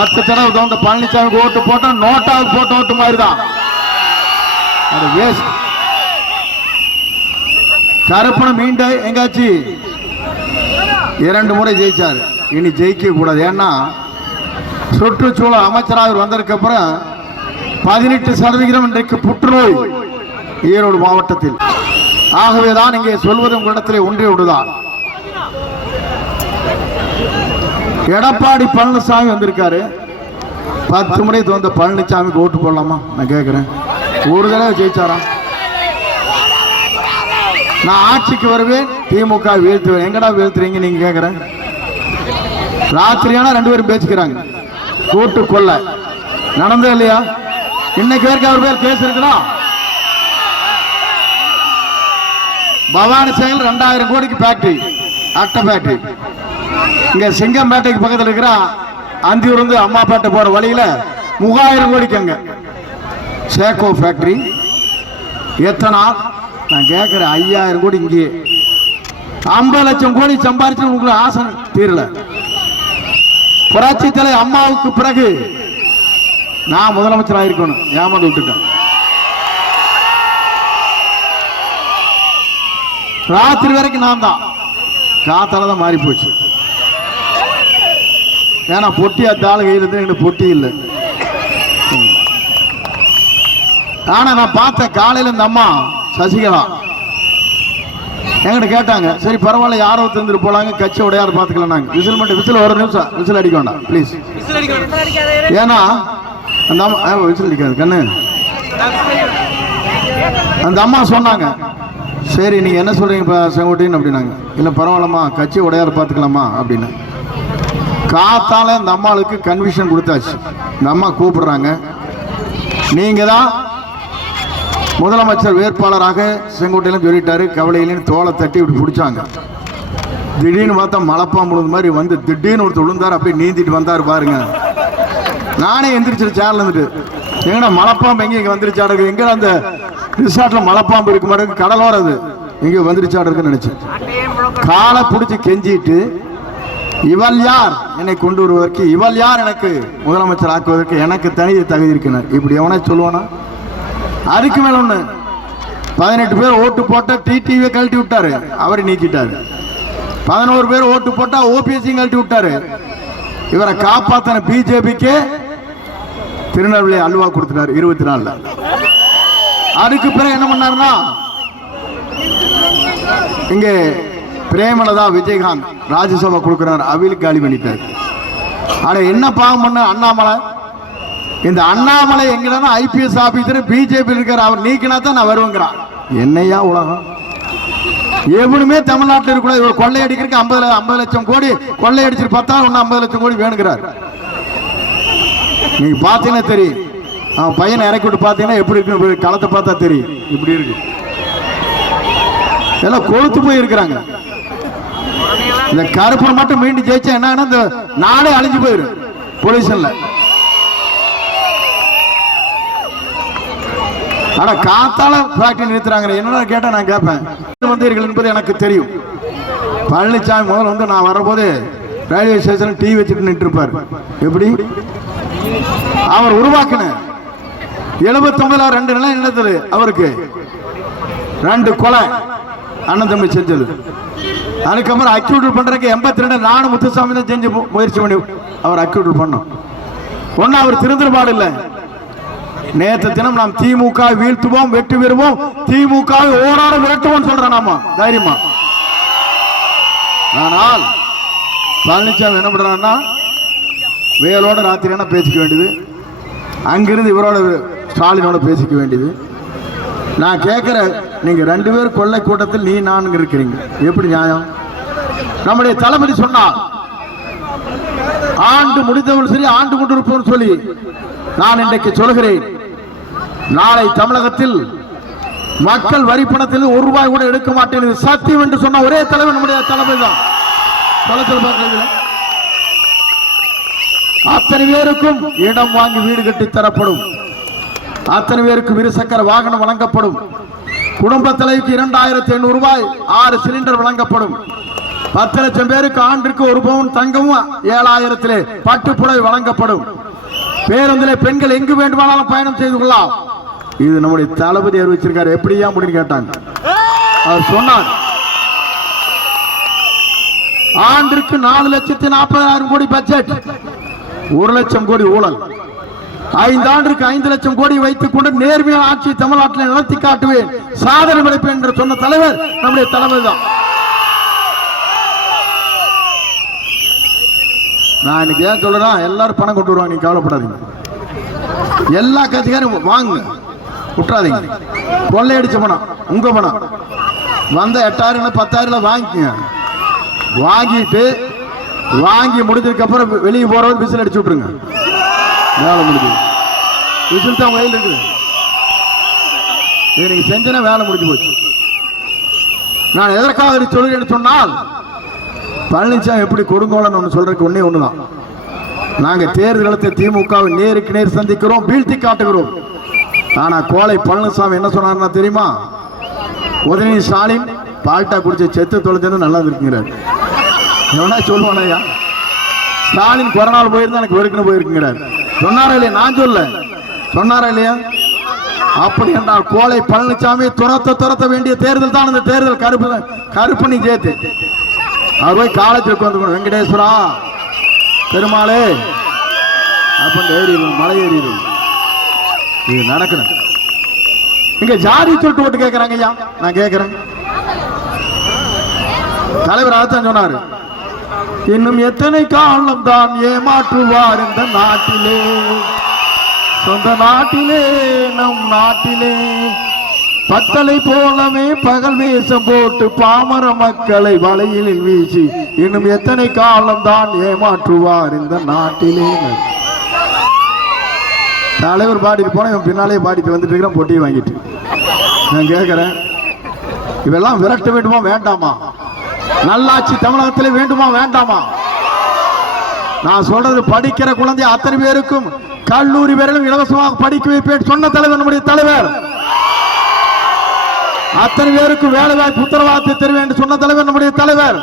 10 தடவை தோந்த பழனிசாமிக்கு ஓட்டு போட்டா நோட்டாவுக்கு போட்ட ஓட்டு மாதிரிதான். அது வேஸ்ட். கருப்பணம் மீண்டும் எங்காச்சு 2 முறை ஜெயிச்சாரு. இனி ஜெயிக்க கூடாது. ஏன்னா சுற்றுச்சூழல் அமைச்சராக வந்ததுக்கு அப்புறம் 18% இன்றைக்கு புற்றுநோய் ஈரோடு மாவட்டத்தில். ஆகவேதான் இங்கே சொல்வது உங்களிடத்திலே ஒன்றே ஒன்றுதான். எடப்பாடி பழனிசாமி வந்திருக்காரு. 10 முறை தோந்த பழனிசாமிக்கு ஓட்டு போடலாமா? நான் கேட்கிறேன். ஒரு தடவை ஜெயிச்சாரா? நான் ஆட்சிக்கு வருவேன், திமுக வீழ்த்துவேன். எங்கடா வீழ்த்துறீங்க நீங்க கேட்கிறேன். ராத்திரியான 2 பேரும் பேசிக்கிறாங்க. கூட்டு கொள்ள நடந்தது இல்லையா? இன்னைக்கு வரைக்கும் அவர் பேர் கேஸ் இருக்குதா? பவானி சாகர் 2000 கோடிக்கு ஃபேக்டரி, அட்டை ஃபேக்டரி. இங்க சிங்கம்பேட்டைக்கு பக்கத்தில் இருக்கிற அந்தியூர் வந்து அம்மாப்பேட்டை போற வழியில 3000 கோடிக்கு அங்க சேகோ ஃபேக்டரி. எத்தனை நான் கேட்கிறேன். 5000 கோடி இங்கே 50 லட்சம் கோடி சம்பாதிச்சு உங்களுக்கு ஆசை தீரல. புரட்சி தலை அம்மாவுக்கு பிறகு நான் முதலமைச்சராக இருக்கணும், ஏமாந்து விட்டுட்டேன். ராத்திரி வரைக்கும் நான் தான், காத்தால தான் மாறி போச்சு. ஏன்னா பொட்டி அத்தாள் கையில் பொட்டி இல்லை. ஆனா நான் பார்த்த காலையில இந்த அம்மா சசிகலா என்கிட்ட கேட்டாங்க, சரி பரவாயில்ல யாரோ தந்துட்டு போலாங்க, கட்சி உடையாரு பார்த்துக்கலாம். நாங்கள் விசில் மட்டும் விசில் ஒரு நிமிஷம் விசில் அடிக்க வேண்டாம் ப்ளீஸ். ஏன்னா அந்த அம்மா விசில் அடிக்காது கண்ணு. அந்த அம்மா சொன்னாங்க, சரி நீங்க என்ன சொல்றீங்க இப்போ செங்கோட்டையன் அப்படின்னாங்க. இல்லை பரவாயில்லம்மா கட்சி உடையாரு பார்த்துக்கலாமா அப்படின்னு. காத்தால இந்த அம்மாளுக்கு கன்விஷன் கொடுத்தாச்சு. இந்த அம்மா கூப்பிடுறாங்க, நீங்க தான் முதலமைச்சர் வேட்பாளராக செங்கோட்டையிலும் சொல்லிட்டாரு. கவலையிலும் தோலை தட்டி இப்படி பிடிச்சாங்க. திடீர்னு பார்த்தா மலைப்பாம்பு விழுந்த மாதிரி வந்து திடீர்னு ஒருத்தர் விழுந்தார். அப்படியே நீந்திட்டு வந்தார் பாருங்க. நானே எந்திரிச்சிரு சேர்ல இருந்துட்டு, எங்கடா மலைப்பாம்பு எங்க இங்க வந்துருச்சாடு, எங்க அந்த ரிசார்ட்ல மலைப்பாம்பு இருக்கு மாட்டேங்க, கடலோரம் அது எங்க வந்துருச்சாடு இருக்குன்னு நினைச்சேன். காலை பிடிச்சி கெஞ்சிட்டு, இவள் யார் என்னை கொண்டு வருவதற்கு, இவள் யார் எனக்கு முதலமைச்சர் ஆக்குவதற்கு, எனக்கு தனி தகுதி இருக்கிறார். இப்படி எவனா சொல்லுவானா? அதுக்கு மேல ஒண்ணு 18 பேர் ஓட்டு போட்ட டிடிவி கழட்டி விட்டாரு, அவரை நீக்கிட்டாரு. 11 பேர் ஓட்டு போட்டா ஓபிஎஸ்சி கழட்டி விட்டாரு. இவரை காப்பாத்தின பிஜேபிக்கு திருநெல்வேலி அல்வா கொடுத்துட்டாரு 24. அதுக்கு பிறகு என்ன பண்ணாருன்னா, இங்க பிரேமலதா விஜயகாந்த் ராஜ்யசபா கொடுக்கிறார், அவிலுக்கு காலி பண்ணிட்டாரு. ஆனா என்ன பாவம் பண்ண அண்ணாமலை, இந்த அண்ணாமலை எங்கன்னா ஐபிஎஸ் ஆபீசர் பிஜேபி இருக்கார், அவர் நீக்கினா தான் நான் வருவேங்கிறான். என்னையா உலகம்? எவனுமே தமிழ்நாட்டில் இருக்கக்கூடாது. இவர் கொள்ளையடிக்கிறதுக்கு 50 லட்சம் கோடி கொள்ளையடிச்சிட்டு 50 லட்சம் கோடி வேணுங்கிறார். நீங்க பாத்தீங்கன்னா தெரியும். அவன் பையனை இறக்கி விட்டு பாத்தீங்கன்னா எப்படி இருக்கு, களத்தை பார்த்தா தெரியும். இப்படி இருக்கு, எல்லாம் கொழுத்து போய் இருக்கிறாங்க. இந்த கருப்பை மட்டும் மீண்டும் ஜெயிச்சா என்ன, இந்த நாடே அழிஞ்சு போயிடும். பொலிஷன்ல ஆனா காத்தால ஃபேக்டரி நிறுத்துறாங்க. என்னடா கேட்டா நான் கேட்பேன், வந்தீர்கள் என்பது எனக்கு தெரியும். பழனிசாமி முதல்ல வந்து நான் வரும்போது ரயில்வே ஸ்டேஷன் டீ வச்சுட்டு நின்று இருப்பார். எப்படி அவர் உருவாக்கின 79 2 நிலம் நினைத்தது அவருக்கு, 2 கொலை அண்ணன் தம்பி செஞ்சது. அதுக்கப்புறம் அக்யூட் பண்றதுக்கு 82 நானும் முத்துசாமி தான் செஞ்சு முயற்சி பண்ணி அவர் அக்யூட் பண்ணோம். ஒன்னும் அவர் திருந்திருப்பாடு இல்லை. நேற்று தினம் நாம் திமுக வீழ்த்துவோம், வெற்றி பெறுவோம், திமுக ஓராட விரட்டுவோம் சொல்றோம் நாம தைரியமா. ஆனால் பழனிசாமி என்ன பண்றாருன்னா, வேலோட ராத்திரியான பேசிக்க வேண்டியது, அங்கிருந்து இவரோட ஸ்டாலினோட பேசிக்க வேண்டியது. நான் கேட்கிற, நீங்க 2 பேர் கொள்ளை கூட்டத்தில் நீ நான் இருக்கிறீங்க, எப்படி நியாயம்? நம்முடைய தளபதி சொன்னார், ஆண்டு முடித்தவள் சரி ஆண்டு கொண்டிருப்போம் சொல்லி நான் இன்றைக்கு சொல்கிறேன். நாளை தமிழகத்தில் மக்கள் வரி பணத்தில் ₹1 கூட எடுக்க மாட்டேன் சத்தியம் என்று சொன்ன ஒரே தலைவர் நம்முடைய தளபதி தான். அத்தனை பேருக்கும் இடம் வாங்கி வீடு கட்டி தரப்படும். அத்தனை பேருக்கும் இருசக்கர வாகனம் வழங்கப்படும். குடும்ப தலைவிக்கு ₹2500 6 சிலிண்டர் வழங்கப்படும். 10 லட்சம் பேருக்கு ஆண்டிற்கு 1 பவுன் தங்கமும் 7000 பட்டுப்புடவை வழங்கப்படும். பேருந்திலே பெண்கள் எங்கு வேண்டுமானாலும் பயணம் செய்து கொள்ளலாம். இது நம்முடைய தளபதி அறிவிச்சிருக்காரு. எப்படியா முடின்னு கேட்டாங்க. அவர் சொன்னார், ஆண்டிற்கு 4,40,000 கோடி பட்ஜெட், 1 லட்சம் கோடி ஊழல், 5 ஆண்டிற்கு 5 லட்சம் கோடி வைத்துக் கொண்டு நேர்மையான ஆட்சி தமிழ்நாட்டில் நடத்தி காட்டுவேன், சாதனை படைப்பேன் என்று சொன்ன தலைவர் நம்முடைய தளபதி தான். நான் இன்னைக்கு ஏன் சொல்றேன், எல்லாரும் பணம் கொண்டு வருவாங்க, நீங்க கவலைப்படாதீங்க. எல்லா கட்சிக்காரும் வாங்க, விட்டுறாதீங்க. கொள்ளையடிச்ச பணம் உங்க பணம் வந்த 8,000 10,000 வாங்கிக்கங்க. வாங்கி முடிஞ்சதுக்கு அப்புறம் வெளியே போறவங்க விசில் அடிச்சு விட்டுருங்க. வேலை முடிஞ்சு, விசில் தான் வயல் இருக்குது. நீங்க செஞ்சனா வேலை முடிஞ்சு போச்சு. நான் எதற்காக சொல்றேன்னு சொன்னால், பழனிசாமி எப்படி கொடுங்கோலன்னு ஒன்று சொல்றதுக்கு ஒன்னே ஒண்ணுதான். நாங்க தேர்தலத்தை திமுகவை நேருக்கு நேர் சந்திக்கிறோம், வீழ்த்தி காட்டுகிறோம். ஆனா கோளை பழனிசாமி என்ன சொன்னார்னா தெரியுமா? உதயநிதி ஸ்டாலின் பால்டா குடிச்ச செத்து தொலைஞ்சது நல்லா இருக்குங்கிறார். எவனா சொல்லுவானையா? ஸ்டாலின் கொரோனாவில் போயிருந்தா எனக்கு வெறுக்குன்னு போயிருக்குங்கிறார். சொன்னாரா இல்லையா? நான் சொல்ல, சொன்னாரா இல்லையா? அப்படி என்றால் கோளை பழனிசாமி துரத்த வேண்டிய தேர்தல் தான் இந்த தேர்தல். கருப்பணி ஜெயத்து அவர் போய் காலேஜ் உட்காந்து வெங்கடேஸ்வரா பெருமாளே அப்படின்னு ஏறிடும், மலை ஏறிடும். இது நடக்கணும். இங்க ஜாதி சொல்லிட்டு ஓட்டு கேட்கிறாங்க ஐயா. நான் கேட்கிறேன், தலைவர் அதான் சொன்னாரு, இன்னும் எத்தனை காலம் தான் ஏமாற்றுவார் இந்த நாட்டிலே, சொந்த நாட்டிலே, நம் நாட்டிலே, பத்தலை போலவே பகல் வேஷம் போட்டு பாமர மக்களை வலையில் வீசி இன்னும் எத்தனை காலம் தான் ஏமாற்றுவார் இந்த நாட்டிலே. தலைவர் பாடிட்டு போன இவன் பின்னாலே பாடிட்டு வந்துட்டு இருக்கிறான், பொட்டியை வாங்கிட்டு. நான் கேட்கிறேன், இவெல்லாம் விரட்ட வேண்டுமா வேண்டாமா? நல்லாட்சி தமிழகத்தில் வேண்டுமா வேண்டாமா? நான் சொல்றது, படிக்கிற குழந்தை அத்தனை பேருக்கும் கல்லூரி பேரிலும் இலவசமாக படிக்க வைப்பேன் சொன்ன தலைவர் நம்முடைய தலைவர். அத்தனை பேருக்கு வேலை வாய்ப்பு உத்தரவாதத்தை தருவேன் என்று சொன்ன தலைவர் நம்முடைய தலைவர்.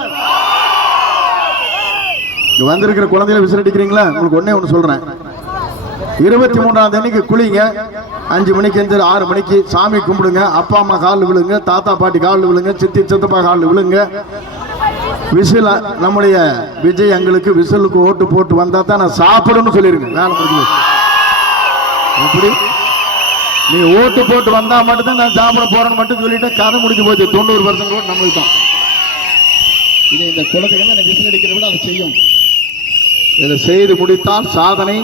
வந்திருக்கிற குழந்தைகளை விசிலடிக்கிறீங்களா? உங்களுக்கு ஒன்னே ஒன்று சொல்றேன், 23ஆம் தேதிக்கு குளிங்க, 5 மணிக்கு 6 மணிக்கு சாமி கும்பிடுங்க, அப்பா அம்மா காலில் விழுங்க, தாத்தா பாட்டி காலில் விழுங்க, சித்தி சித்தப்பா காலில் விழுங்க. விசில் நம்முடைய விஜய் எங்களுக்கு விசிலுக்கு ஓட்டு போட்டு வந்தா தான் நான் சாப்பிடணும்னு சொல்லிருங்க. வேலை முடிஞ்சு. எப்படி நீ ஓட்டு போட்டு வந்தா மட்டும்தான் நான் சாப்பிட போறேன்னு மட்டும் சொல்லிட்டு கதை முடிஞ்சு போச்சு. 90% ஓட்டு நம்மளுக்கு தான். இது இந்த குழந்தைகள் விசில் அடிக்கிற விட அதை செய்யும். இதை செய்து முடித்தால் சாதனை.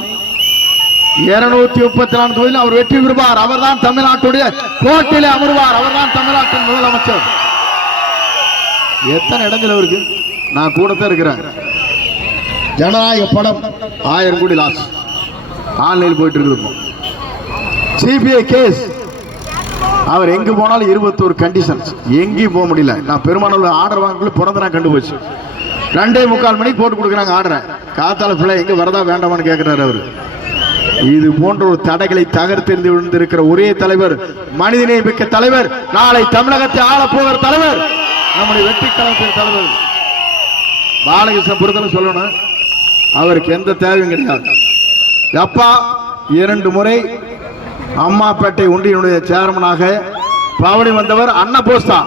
234 தொகுதியில் அவர் வெற்றி பெறுவார். அவர்தான் தமிழ்நாட்டுடைய கோட்டையிலே அமர்வார். அவர்தான் தமிழ்நாட்டின் முதலமைச்சர். எத்தனை இடங்கள் இருக்கு? நான் கூடத்தான் இருக்கிறேன். ஜனநாயக படம் 1000 கோடி லாஸ் ஆன்லைன் போயிட்டு இருக்கு. சிபிஐ கேஸ் அவர் எங்க போனாலும் 21 கண்டிஷன்ஸ், எங்கேயும் போக முடியல. நான் பெருமானூர் ஆர்டர் வாங்கக்குள்ள பிறந்த நான் கண்டுபோச்சு. 2:45 மணிக்கு போட்டு கொடுக்குறாங்க ஆர்டரை. காத்தால பிள்ளை எங்க வரதா வேண்டாமான்னு கேட்கிறாரு அவரு. இது போன்ற ஒரு தடைகளை தகர்த்தெறிந்து விழுந்திருக்கிற ஒரே தலைவர், மனிதநேயமிக்க தலைவர், நாளை தமிழகத்தை ஆள போகிற தலைவர், நம்முடைய வெற்றி கழகத்தின் தலைவர் பாலகிருஷ்ண பொறுத்தல சொல்லணும். அவருக்கு எந்த தேவையும் கிடையாது. அப்பா 2 முறை அம்மாப்பேட்டை ஒன்றியினுடைய சேர்மனாக பவனி வந்தவர் அண்ணா போஸ்டா.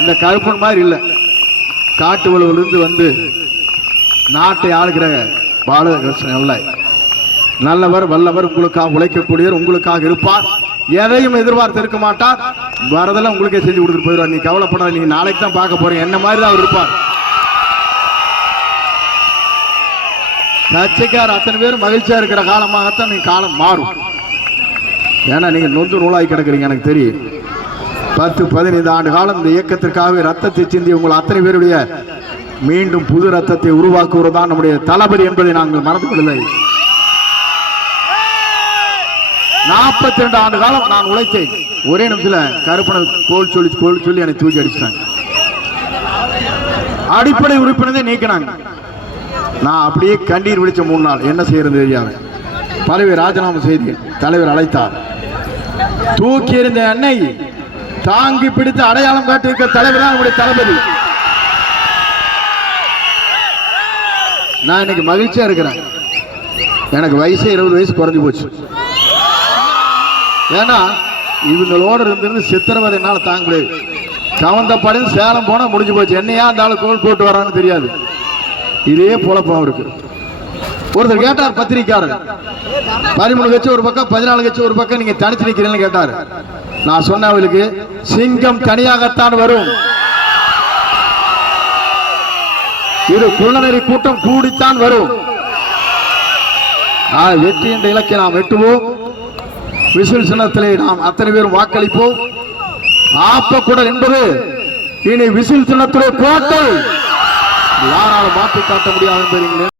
இந்த கருப்பன் மாதிரி இல்லை, காட்டு வலுவிலிருந்து வந்து நாட்டை ஆளுகிற பாலகிருஷ்ணன் நல்லவர், வல்லவர், உங்களுக்காக உழைக்கக்கூடியவர், உங்களுக்காக இருப்பார், எதையும் எதிர்பார்த்து இருக்க மாட்டார். வரதெல்லாம் உங்களுக்கே செஞ்சு கொடுத்துட்டு போயிடுவார். நீ கவலைப்படாத, நீங்க நாளைக்கு தான் பார்க்க போறீங்க. என்ன மாதிரி தான் அவர் இருப்பார். கட்சிக்கார் அத்தனை பேர் மகிழ்ச்சியா இருக்கிற காலமாகத்தான் நீங்க காலம் மாறும். ஏன்னா நீங்க நொந்து நூலாகி கிடக்குறீங்க. எனக்கு தெரியும். 10-15 ஆண்டு காலம் இந்த இயக்கத்திற்காக ரத்தத்தை சிந்தி உங்கள் அத்தனை பேருடைய மீண்டும் புது ரத்தத்தை உருவாக்குவதுதான் நம்முடைய தளபதி என்பதை நாங்கள் மறந்து விடலை. 42 ஆண்டு காலம் நான் உழைத்தேன். ஒரே நிமிஷத்துல கருப்பனை கோல் சொல்லி என்னை தூக்கி அடிச்சிட்டாங்க. அடிப்படை உறுப்பினரை நீக்கினாங்க. நான் அப்படியே கண்ணீர் விழிச்ச 3 நாள். என்ன செய்யறது தெரியாது. பதவி ராஜினாமா செய்து தலைவர் அழைத்தார். தூக்கி எறிந்த என்னை தாங்கி பிடித்து அடையாளம் காட்டியிருக்க தலைவர் தான் நம்முடைய தளபதி. நான் இன்னைக்கு மகிழ்ச்சியா இருக்கிறேன். எனக்கு வயசு 20 வயசு குறைஞ்சு போச்சு. ஏன்னா இவங்களோட இருந்து சித்திரவதை என்னால தாங்க முடியாது. கவந்தப்படி சேலம் போனா முடிஞ்சு போச்சு. என்னையா அந்த ஆளு கோல் போட்டு வரான்னு தெரியாது. இதே போலப்பம் இருக்கு. ஒருத்தர் கேட்டார் பத்திரிக்காரர், 13 கட்சி ஒரு பக்கம் 14 கட்சி ஒரு பக்கம், நீங்க தனிச்சு நிக்கிறீங்கன்னு கேட்டார். நான் சொன்ன அவளுக்கு சிங்கம் தனியாகத்தான் வரும், இது குள்ளநெறி கூட்டம் கூடித்தான் வரும். வெற்றி என்ற இலக்கை நாம் வெட்டுவோம். விசில் சின்னத்திலே நாம் அத்தனை பேரும் வாக்களிப்போம். ஆப்பக்குடல் என்பது இனி விசில் சின்னத்திலே கோட்டை, யாராலும் மாற்றி காட்ட முடியாது என்பதை